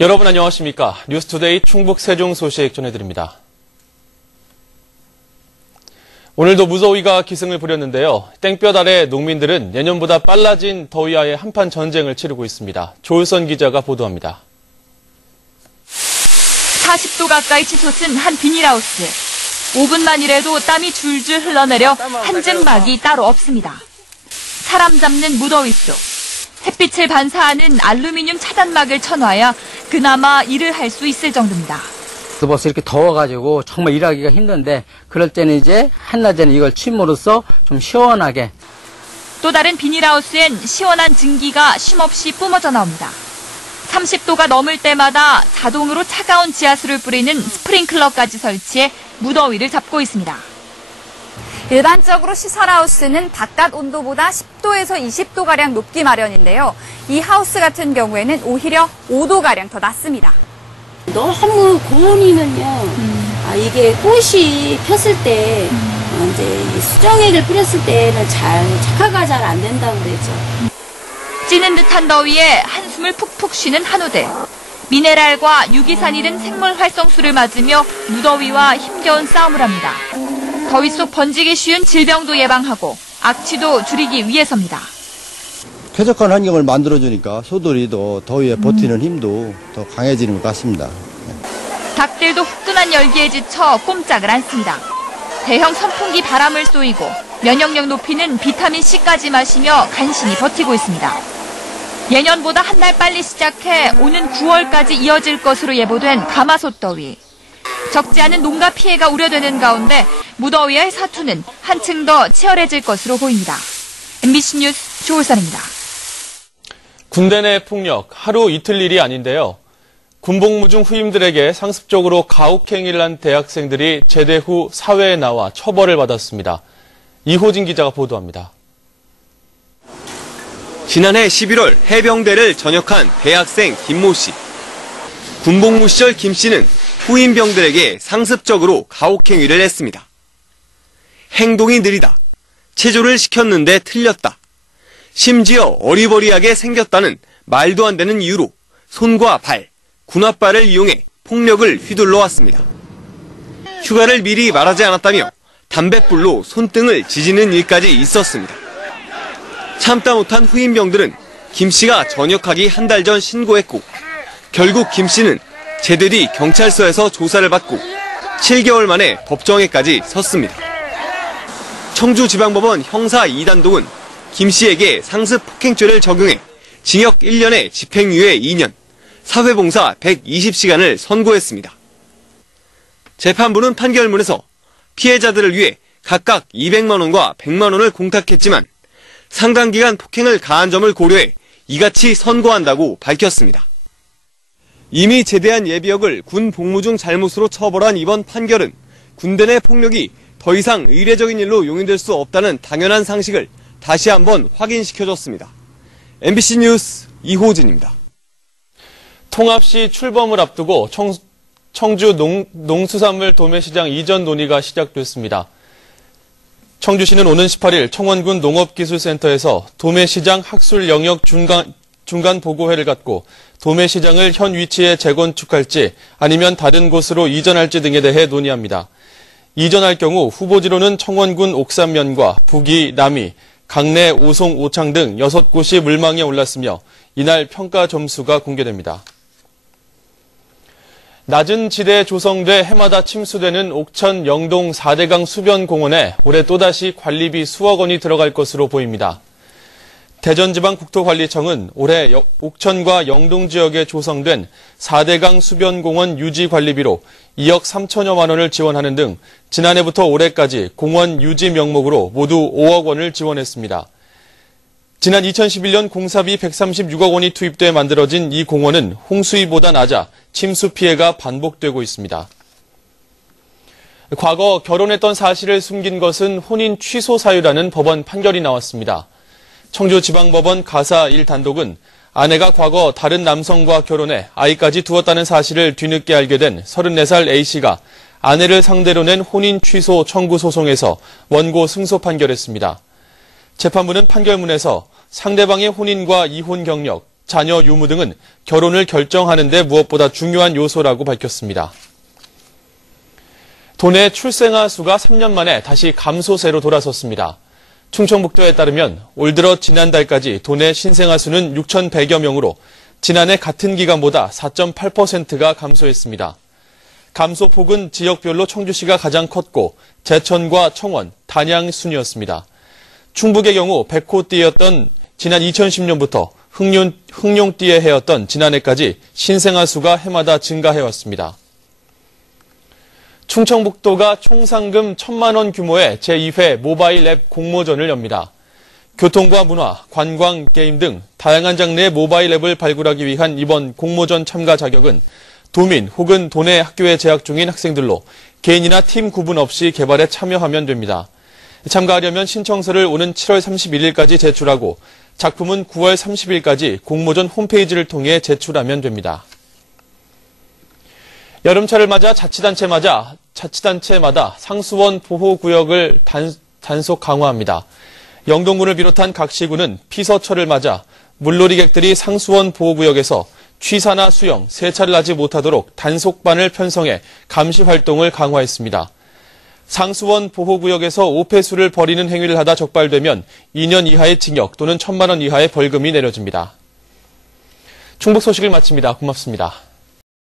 여러분 안녕하십니까? 뉴스투데이 충북 세종 소식 전해드립니다. 오늘도 무더위가 기승을 부렸는데요. 땡볕 아래 농민들은 예년보다 빨라진 더위와의 한판 전쟁을 치르고 있습니다. 조을선 기자가 보도합니다. 40도 가까이 치솟은 한 비닐하우스. 5분만 일해도 땀이 줄줄 흘러내려 한증막이 따로 없습니다. 사람 잡는 무더위 속 햇빛을 반사하는 알루미늄 차단막을 쳐놔야 그나마 일을 할 수 있을 정도입니다. 벌써 이렇게 더워가지고 정말 일하기가 힘든데 그럴 때는 이제 한낮에는 이걸 침으로써 좀 시원하게. 또 다른 비닐하우스엔 시원한 증기가 쉼없이 뿜어져 나옵니다. 30도가 넘을 때마다 자동으로 차가운 지하수를 뿌리는 스프링클러까지 설치해 무더위를 잡고 있습니다. 일반적으로 시설하우스는 바깥 온도보다 10도에서 20도가량 높기 마련인데요. 이 하우스 같은 경우에는 오히려 5도가량 더 낮습니다. 너무 고온이면요. 이게 꽃이 폈을 때 이제 수정액을 뿌렸을 때는 착화가 잘 안 된다고 그러죠. 찌는 듯한 더위에 한숨을 푹푹 쉬는 한우들. 미네랄과 유기산이 든 생물 활성수를 맞으며 무더위와 힘겨운 싸움을 합니다. 더위 속 번지기 쉬운 질병도 예방하고 악취도 줄이기 위해서입니다. 쾌적한 환경을 만들어주니까 소들이도 더위에 버티는 힘도 더 강해지는 것 같습니다. 닭들도 후끈한 열기에 지쳐 꼼짝을 않습니다. 대형 선풍기 바람을 쏘이고 면역력 높이는 비타민C까지 마시며 간신히 버티고 있습니다. 예년보다 한 달 빨리 시작해 오는 9월까지 이어질 것으로 예보된 가마솥 더위. 적지 않은 농가 피해가 우려되는 가운데 무더위의 사투는 한층 더 치열해질 것으로 보입니다. MBC 뉴스 조울선입니다. 군대 내 폭력, 하루 이틀 일이 아닌데요. 군복무 중 후임들에게 상습적으로 가혹행위를 한 대학생들이 제대 후 사회에 나와 처벌을 받았습니다. 이호진 기자가 보도합니다. 지난해 11월 해병대를 전역한 대학생 김모 씨. 군복무 시절 김 씨는 후임병들에게 상습적으로 가혹행위를 했습니다. 행동이 느리다. 체조를 시켰는데 틀렸다. 심지어 어리버리하게 생겼다는 말도 안 되는 이유로 손과 발, 군홧발을 이용해 폭력을 휘둘러 왔습니다. 휴가를 미리 말하지 않았다며 담뱃불로 손등을 지지는 일까지 있었습니다. 참다 못한 후임병들은 김 씨가 전역하기 한 달 전 신고했고 결국 김 씨는 제대 뒤 경찰서에서 조사를 받고 7개월 만에 법정에까지 섰습니다. 청주지방법원 형사 2단독은 김 씨에게 상습 폭행죄를 적용해 징역 1년에 집행유예 2년, 사회봉사 120시간을 선고했습니다. 재판부는 판결문에서 피해자들을 위해 각각 200만 원과 100만 원을 공탁했지만 상당 기간 폭행을 가한 점을 고려해 이같이 선고한다고 밝혔습니다. 이미 제대한 예비역을 군 복무 중 잘못으로 처벌한 이번 판결은 군대 내 폭력이 더 이상 의례적인 일로 용인될 수 없다는 당연한 상식을 다시 한번 확인시켜줬습니다. MBC 뉴스 이호진입니다. 통합 시 출범을 앞두고 청주 농수산물 도매시장 이전 논의가 시작됐습니다. 청주시는 오는 18일 청원군 농업기술센터에서 도매시장 학술 영역 중간 보고회를 갖고 도매시장을 현 위치에 재건축할지 아니면 다른 곳으로 이전할지 등에 대해 논의합니다. 이전할 경우 후보지로는 청원군 옥산면과 부기, 남이, 강내, 오송, 오창 등 6곳이 물망에 올랐으며 이날 평가 점수가 공개됩니다. 낮은 지대에 조성돼 해마다 침수되는 옥천 영동 4대강 수변공원에 올해 또다시 관리비 수억 원이 들어갈 것으로 보입니다. 대전지방국토관리청은 올해 옥천과 영동 지역에 조성된 4대강 수변공원 유지 관리비로 2억 3천여만 원을 지원하는 등 지난해부터 올해까지 공원 유지 명목으로 모두 5억 원을 지원했습니다. 지난 2011년 공사비 136억 원이 투입돼 만들어진 이 공원은 홍수위보다 낮아 침수 피해가 반복되고 있습니다. 과거 결혼했던 사실을 숨긴 것은 혼인 취소 사유라는 법원 판결이 나왔습니다. 청주지방법원 가사 1단독은 아내가 과거 다른 남성과 결혼해 아이까지 두었다는 사실을 뒤늦게 알게 된 34살 A씨가 아내를 상대로 낸 혼인 취소 청구 소송에서 원고 승소 판결했습니다. 재판부는 판결문에서 상대방의 혼인과 이혼 경력, 자녀 유무 등은 결혼을 결정하는 데 무엇보다 중요한 요소라고 밝혔습니다. 도내 출생아 수가 3년 만에 다시 감소세로 돌아섰습니다. 충청북도에 따르면 올 들어 지난달까지 도내 신생아 수는 6,100여 명으로 지난해 같은 기간보다 4.8%가 감소했습니다. 감소폭은 지역별로 청주시가 가장 컸고 제천과 청원, 단양 순이었습니다. 충북의 경우 백호띠였던 지난 2010년부터 흑룡띠의 해였던 지난해까지 신생아 수가 해마다 증가해왔습니다. 충청북도가 총 상금 1,000만 원 규모의 제2회 모바일 앱 공모전을 엽니다. 교통과 문화, 관광, 게임 등 다양한 장르의 모바일 앱을 발굴하기 위한 이번 공모전 참가 자격은 도민 혹은 도내 학교에 재학 중인 학생들로 개인이나 팀 구분 없이 개발에 참여하면 됩니다. 참가하려면 신청서를 오는 7월 31일까지 제출하고 작품은 9월 30일까지 공모전 홈페이지를 통해 제출하면 됩니다. 여름철을 맞아 자치단체마다 상수원 보호구역을 단속 강화합니다. 영동군을 비롯한 각 시군은 피서철을 맞아 물놀이객들이 상수원 보호구역에서 취사나 수영, 세차를 하지 못하도록 단속반을 편성해 감시 활동을 강화했습니다. 상수원 보호구역에서 오폐수를 버리는 행위를 하다 적발되면 2년 이하의 징역 또는 1,000만 원 이하의 벌금이 내려집니다. 충북 소식을 마칩니다. 고맙습니다.